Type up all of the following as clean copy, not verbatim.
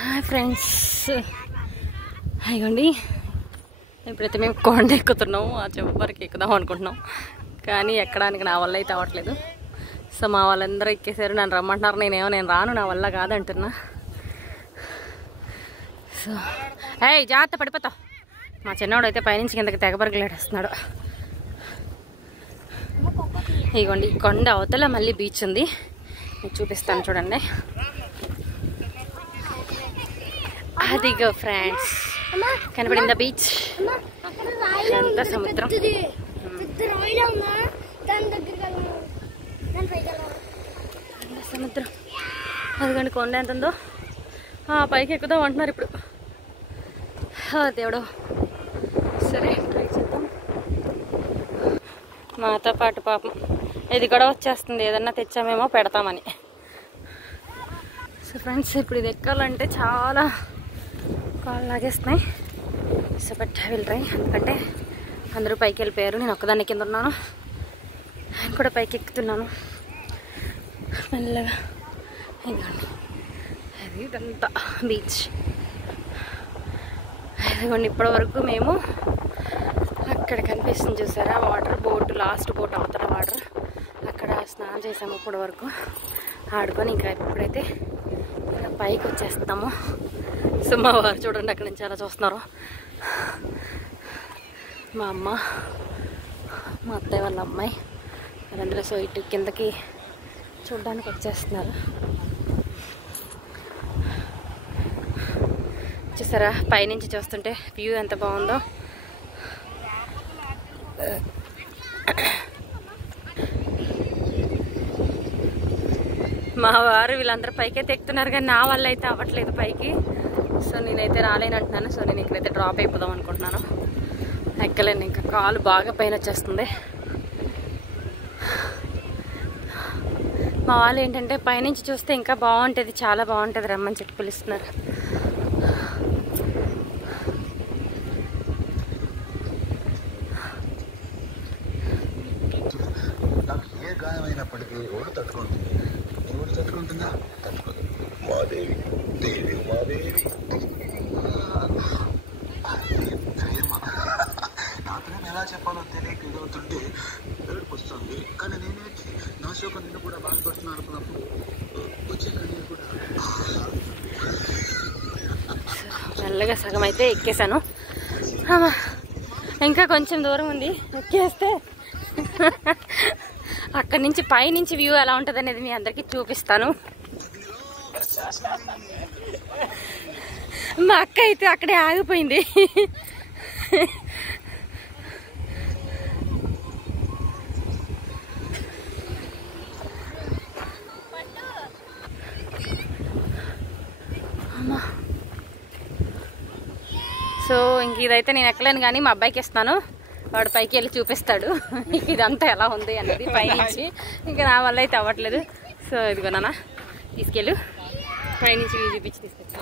Hi friends, ఇగోండి ఇప్పుడైతే మేము కొండ ఎక్కుతున్నాము. ఆ చివరికి ఎక్కుదాం అనుకుంటున్నాం, కానీ ఎక్కడానికి నా వల్ల అయితే అవ్వట్లేదు. సో మా వాళ్ళందరూ ఎక్కేసారు, నన్ను రమ్మంటున్నారు. నేను రాను, నా వల్ల కాదంటున్నా. సో జాగ్రత్త పడిపోతావు. మా చిన్నవాడు అయితే పైనుంచి కిందకి తెగబరగలేడేస్తున్నాడు. ఇగోండి కొండ అవతల మళ్ళీ బీచ్ ఉంది, మీకు చూపిస్తాను చూడండి. అదిగో ఫ్రెండ్స్, కనపడిందా బీచ్? ఎంత సముద్రం. సముద్రం అదిగోండి, కొండ ఎంత ఉందో. పైకి ఎక్కుదాం అంటున్నారు ఇప్పుడు. దేవుడు, సరే ట్రై చేద్దాం. మాతో పాటు పాపం ఇది కూడా వచ్చేస్తుంది, ఏదన్నా తెచ్చామేమో పెడతామని. సో ఫ్రెండ్స్, ఇప్పుడు ఇది ఎక్కాలంటే చాలా కాళ్ళు లాగేస్తున్నాయి. So but I will try. ఎందుకంటే అందరూ పైకి వెళ్ళిపోయారు, నేను ఒక్కదాన్ని కింద ఉన్నాను. నేను కూడా పైకి ఎక్కుతున్నాను మెల్లగా. ఇదిగోండి, అది ఇదంతా బీచ్. ఇదిగోండి, ఇప్పటి వరకు మేము అక్కడ కనిపిస్తుంది చూసారా వాటర్, బోటు, లాస్ట్ బోట్ అవతల వాటర్, అక్కడ స్నానం చేసాము ఇప్పటి వరకు ఆడుకొని. ఇంకా ఇప్పుడైతే పైకి వచ్చేస్తాము. సో మా వారు చూడండి అక్కడి నుంచి అలా చూస్తున్నారు. మా అమ్మ, మా అత్తయ్య వాళ్ళ అమ్మాయి వాళ్ళందరూ సో ఇటు కిందకి చూడడానికి వచ్చేస్తున్నారు. చూసారా పైనుంచి చూస్తుంటే వ్యూ ఎంత బాగుందో. మా వారు వీళ్ళందరూ పైకైతే ఎక్కుతున్నారు, కానీ నా వల్ల అయితే అవ్వట్లేదు పైకి. సో నేనైతే రాలేనంటున్నాను. సో నేను ఇక్కడైతే డ్రాప్ అయిపోదాం అనుకుంటున్నాను. ఎక్కలేను, ఇంకా కాలు బాగా పైన వచ్చేస్తుంది. మా వాళ్ళు ఏంటంటే పైనుంచి చూస్తే ఇంకా బాగుంటుంది, చాలా బాగుంటుంది, రమ్మని చెప్పి పిలుస్తున్నారు. గాయమైనప్పటికీ ఓడు తట్టుకుంటుంది. ఓడు తట్టుకుంటుందా? తట్టుకోదు. మాదేవి, దేవి, మాదేవి నా ప్రేమ ఎలా చెప్పాలో తెలియక ఎదుగుతుంటే ఏడుపు వస్తుంది. కానీ నేనైతే నా శోకం నిన్ను కూడా బాధపడుతున్నాను అనుకున్నప్పుడు వచ్చే కన్నీరు కూడా. మెల్లగా సగం అయితే ఎక్కేసాను. ఇంకా కొంచెం దూరం ఉంది, ఎక్కేస్తే అక్కడి నుంచి పైనుంచి వ్యూ ఎలా ఉంటుంది అనేది మీ అందరికీ చూపిస్తాను. మా అక్క అయితే అక్కడే ఆగిపోయింది. సో ఇంక ఇదైతే నేను ఎక్కలేను, కానీ మా అబ్బాయికి ఇస్తాను, వాడు పైకి వెళ్ళి చూపిస్తాడు ఇదంతా ఎలా ఉంది అనేది పైనుంచి. ఇంకా నా వల్ల అయితే అవ్వట్లేదు. సో ఇదిగో నాన్న, తీసుకెళ్ళు, పైనుంచి వ్యూ చూపించి తీసుకెళ్తా.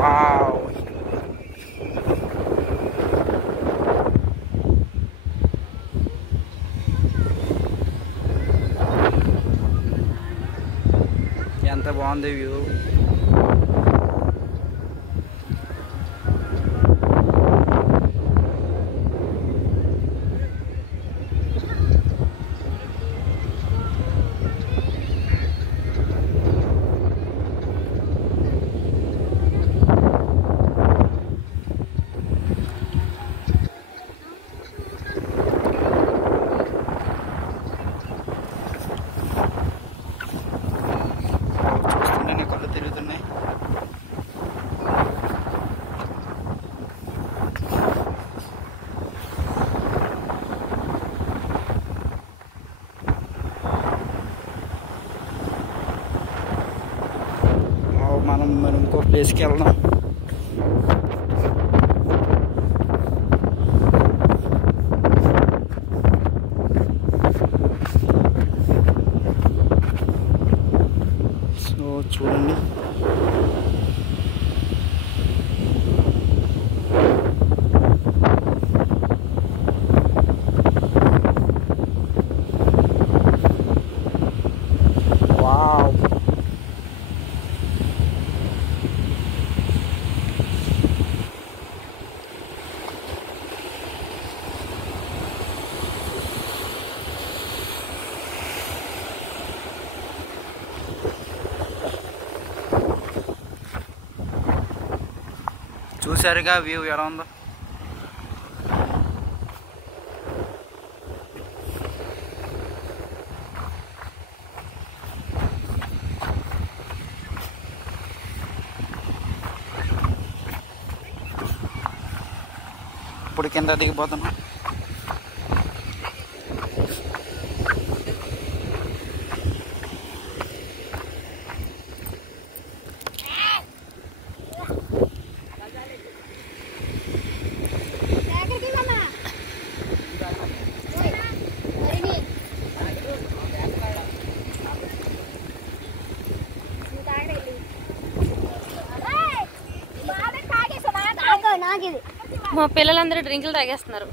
Wow. ఎంత బాగుంది వ్యూ. మనం ఇంకో ప్లేస్కి వెళ్దాం. సో చూడండి వావ్ చూసారుగా వ్యూ ఎలా ఉందో. ఇప్పుడు కింద దిగిపోతున్నాం. మా పిల్లలందరూ డ్రింకులు తాగేస్తున్నారు.